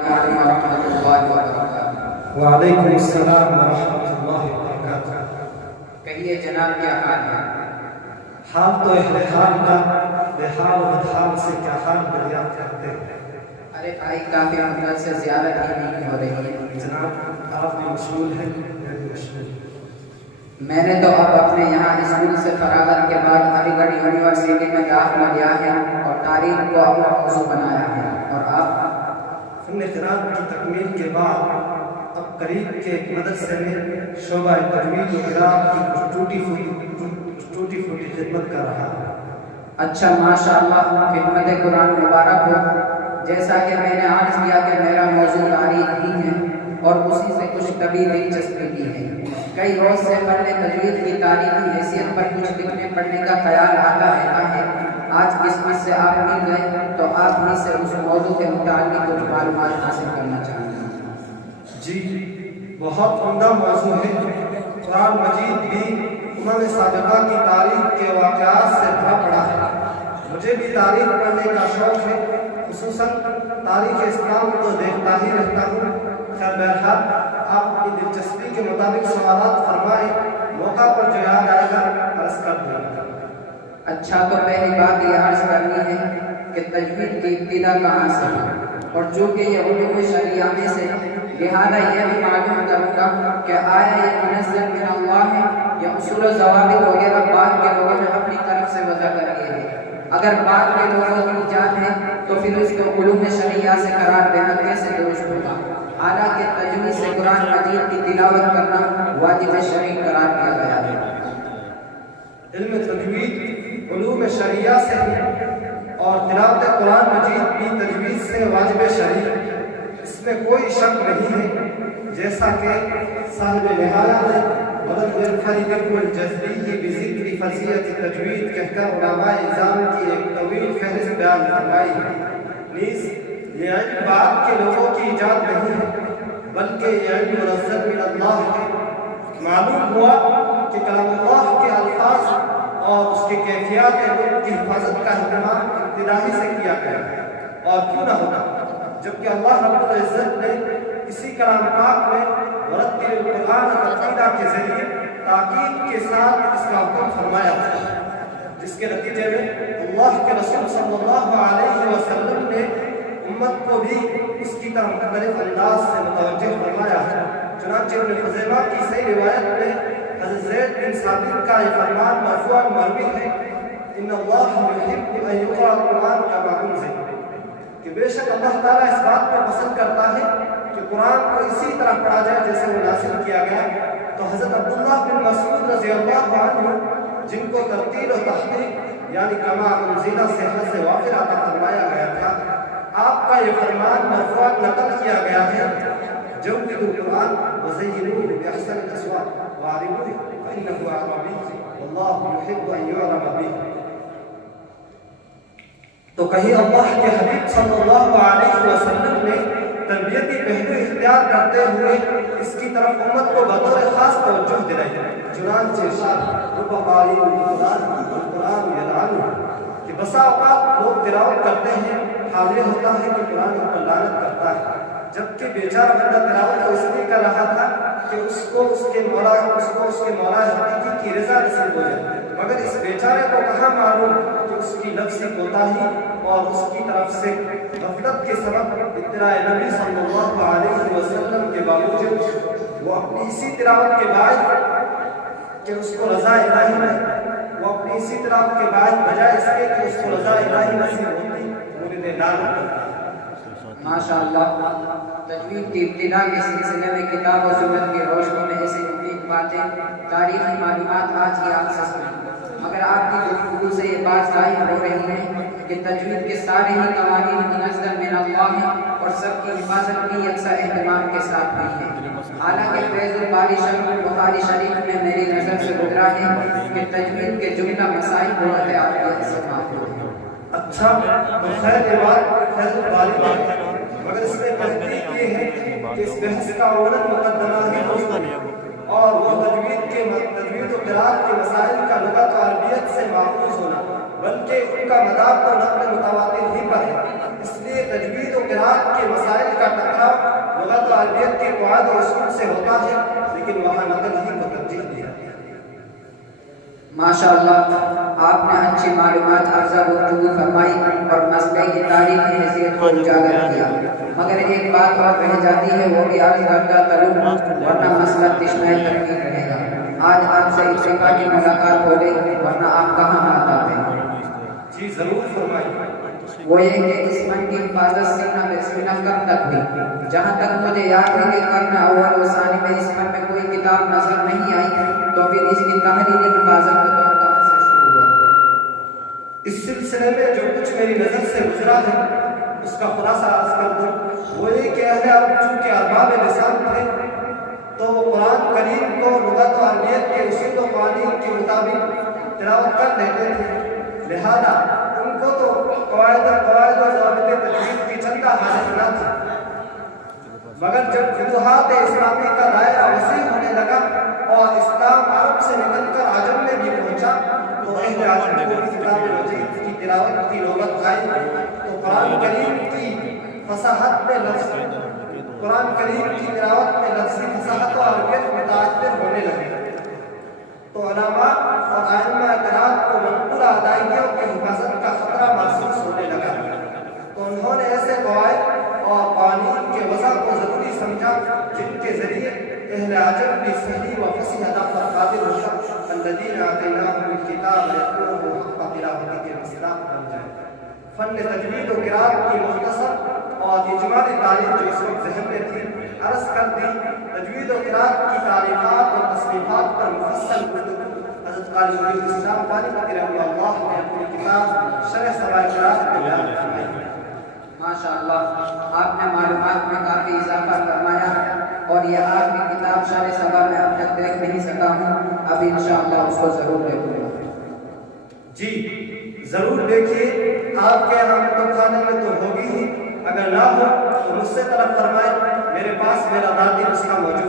ورحمۃ اللہ وبرکاتہ۔ وعلیکم السلام ورحمۃ اللہ وبرکاتہ۔ کہیے جناب کیا حال ہے؟ حال تو اہل حال کا بے حال و بدحال سے کیا حال بیان کرتے ہیں۔ ارے بھائی کافی مدت سے زیارت ہی نہیں ہو رہی ہے۔ جناب آپ بھی مشغول ہیں، میں بھی مشغول۔ میں نے تو اب اپنے یہاں اسکول سے فراغت کے بعد علی گڑھ یونیورسٹی میں داخلہ لیا ہے اور تاریخ کو اپنا موضوع بنایا ہے۔ اور آپ؟ فن قرآن کی تکمیل کے بعد اب قریب کے ایک مدرسے میں شعبہ تجوید و قرآن کی کچھ ٹوٹی پھوٹی خدمت کر رہا ہے۔ اچھا ماشاء اللہ، خدمت قرآن مبارک ہو۔ جیسا کہ میں نے عرض کیا کہ میرا موضوع تاریخ ہی ہے اور اسی سے کچھ کبھی دلچسپی کی ہے۔ کئی روز سے فن تجوید کی تاریخی حیثیت پر کچھ لکھنے پڑھنے کا خیال آتا رہتا ہے۔ آج قسمت سے آپ مل گئے تو آپ ہی سے اس موضوع کے متعلق کچھ معلومات حاصل کرنا چاہتے ہیں۔ جی، بہت عمدہ موضوع ہے۔ قرآن مجید بھی سابقہ کی تاریخ کے واقعات سے بھرا پڑا ہے۔ مجھے بھی تاریخ پڑھنے کا شوق ہے، خصوصاً تاریخ اسلام کو دیکھتا ہی رہتا ہوں۔ خیر بہرحال آپ اپنی دلچسپی کے مطابق سوالات فرمائیں، موقع پر جو یاد آئے گا عرض کر دوں گا۔ اچھا، تو پہلی بات یہ عرض کرنی ہے کہ تجوید کی ابتدا کہاں سے ہوئی، اور چونکہ یہ علوم شریعہ میں سے لہذا یہ بھی معلوم کروں گا کہ آیا یہ منزل من اللہ ہے یا اصول و ضوابط وغیرہ بعد کے لوگوں نے اپنی طرف سے وضع کر لیے ہیں۔ اگر بعد کے لوگوں کی ایجاد ہے تو پھر اس کو علوم شریعہ سے قرار دینا کیسے درست ہوگا؟ حالانکہ تجوید سے قرآن مجید کی تلاوت کرنا واجب شرعی قرار دیا گیا ہے۔ علم تجوید علوم شریعہ سے ہے اور تلاوت قرآن مجید بھی تجوید سے واجب شرعی، اس میں کوئی شک نہیں ہے۔ جیسا کہ صاحب نہایہ نے مدد الفریق الجزری بذکر فضیلت تجوید کہہ کر علماء اعظام کی ایک طویل فہرست بیان فرمائی ہے۔ نیز یہ علم بعد کے لوگوں کی ایجاد نہیں ہے بلکہ یہ علم منزل من اللہ ہے۔ معلوم ہوا کہ کلام اللہ کے الفاظ اور اس کے کیفیات کی حفاظت کا اہتمام ابتدائی سے کیا گیا، اور کیوں نہ ہوتا جبکہ اللہ رب العزت نے اسی کلام پاک میں مرتل القرآن تقیدہ کے ذریعے تاکید کے ساتھ اس کا حکم فرمایا، جس کے نتیجے میں اللہ کے رسول صلی اللہ علیہ وسلم نے امت کو بھی اس کی طرف مختلف انداز سے متوجہ فرمایا ہے۔ چنانچہ ابن خزیمہ کی صحیح روایت میں حضرت زید بن ثابت کا یہ فرمان مرفوعاً مروی ہے، ان اللہ یحب ان یقرأ القرآن کما انزل، کہ بے شک اللہ تعالیٰ اس بات کو پسند کرتا ہے کہ قرآن کو اسی طرح پڑھا جائے جیسے وہ نازل کیا گیا۔ تو حضرت عبداللہ بن مسعود رضی اللہ عنہ جن کو ترتیل و تحقیق یعنی کما انزل سے حد وافر عطا فرمایا گیا تھا، آپ کا یہ فرمان مرفوعاً نقل کیا گیا ہے، جودوا القرآن وزینوہ باحسن الاصوات وعربوہ فانہ اعرابی واللہ یحب ان یعرب بہ۔ تو کہیں اللہ کے حبیب صلی اللہ علیہ وسلم نے تربیتی پہلو اختیار کرتے ہوئے اس کی طرف امت کو بطور خاص توجہ دلائی۔ چنانچہ ارشاد رب قاری القرآن یلعنہ، کہ بسا اوقات لوگ تلاوت کرتے ہیں حال یہ ہوتا ہے کہ قرآن ان پر لعنت کرتا ہے، جبکہ بیچارہ بندہ تلاوت کو اس لیے کر رہا تھا کہ اس کو اس کے مولا حقیقی کی رضا نصیب ہو جائے، مگر اس بیچارے کو کہاں معلوم کہ اس کی لفظی کوتاہی اور اس کی طرف سے غفلت کے سبب اتباع نبی صلی اللہ علیہ وسلم کے باوجود وہ اپنی اسی تلاوت کے باعث کہ اس کو رضا الہی نہیں، وہ اپنی اسی تلاوت کے باعث بجائے اس کے کہ اس کو رضا الہی نصیب ہوتی مورد لعنت۔ ماشاء اللہ، تجوید کی ابتدا کے سلسلے میں کتاب و سنت کی روشنی میں ایسی مفید باتیں، تاریخی معلومات آج ہی آپ سے سنیں، مگر آپ کی گفتگو سے یہ بات ظاہر ہو رہی ہے کہ تجوید کے سارے ہی قوانین منزل من اللہ ہیں اور سب کی حفاظت بھی یکساں اہتمام کے ساتھ ہوئی ہے۔ حالانکہ فیض الباری شرح بخاری شریف میں میری نظر سے گزرا ہے کہ تجوید کے جملہ مسائل بہت عافیت سے معلوم ہیں۔ اچھا، تو خیر یہ بات فیض الباری ہے، مگر اس میں تحقیق یہ ہے کہ اس بحث کا اول مقدمہ ہی موضوع ہے، اور وہ تجوید و قرآن کے مسائل کا لغت و عربیت سے ماخوذ ہونا، بلکہ ان کا مدار تو نقل متواتر ہی پر ہے۔ اس لیے تجوید و قرآن کے مسائل کا قواعد و اصول سے ہوتا ہے، لیکن وہاں نقل ہی کو ترجیح دیا ہے۔ ماشاءاللہ آپ نے اچھی معلومات عرضہ گفتگو فرمائی اور مسئلے کی تاریخی حیثیت کو اجاگر کیا، مگر ایک بات اور رہ جاتی ہے، وہ بھی عرض کرتا کروں ورنہ مسئلہ تشنہ تکمیل رہے گا۔ آج آپ سے اتفاق کی ملاقات ہو گئی، ورنہ آپ کہاں آتے ہیں؟ جی ضرور فرمائیے۔ وہ یہ کہ اس من کی حفاظت سینہ کب تک ہوئی؟ جہاں تک مجھے یاد ہے کہ قرن اول و ثانی میں اس من میں کوئی کتاب نظر نہیں آئی، تو پھر اس کی تحریری حفاظت کا دور کہاں سے شروع ہوا؟ اس سلسلے میں جو کچھ میری نظر سے گزرا ہے اس کا خلاصہ عرض کر دوں۔ وہ یہ کہ اہل عرب چونکہ ارباب لسان تھے تو قرآن کریم کو لغت و عربیت کے اصول و قوانین کے مطابق تلاوت کر لیتے تھے، لہذا ان کو تو قواعد و ضوابط تجوید کی چندہ حاجت نہ تھی، مگر جب فتوحات اسلامی کا دائرہ وسیع ہونے لگا اور اسلام عرب سے نکل کر عجم میں بھی پہنچا تو اہل عجم کو کتاب مجید کی تلاوت کی نوبت آئی تو قرآن کریم کی فصاحت میں قرآن کریم کی تلاوت میں لفظی فصاحت و عربیت متاثر ہونے لگے تو علماء اور ائمہ قرات کو منقولہ ادائیگیوں کی حفاظت کا خطرہ محسوس ہونے لگا، تو انہوں نے ایسے قواعد اور قوانین کے وضع کو ضروری سمجھا جن کے ذریعے اہل عجم بھی صحیح و فصیح ادا پر قادر ہوگا، الذین آتیناہم الکتاب یتلونہ حق تلاوتہ کے مصداق بن جائے۔ فن تجوید و قرات کی مختصر اور اجمالی تعلیم جو اس وقت ذہن میں تھی عرض کر دی۔ تجوید و قرات کی تعریفات اور تصنیفات پر مفصل گفتگو حضرت قاری ولی الاسلام بانی رحمہ اللہ نے اپنی کتاب شرح سوائے قرات میں بیان فرمائی۔ ماشاءاللہ آپ نے معلومات میں کافی اضافہ فرمایا اور یہ آپ کی کتاب شرح سبا میں اب تک دیکھ نہیں سکا ہوں، اب انشاءاللہ اس کو ضرور دیکھوں گا۔ جی ضرور دیکھیے، آپ کے یہاں کتب خانے میں تو ہوگی ہی، اگر نہ ہو تو مجھ سے طلب فرمائے، میرے پاس میرا ذاتی نسخہ موجود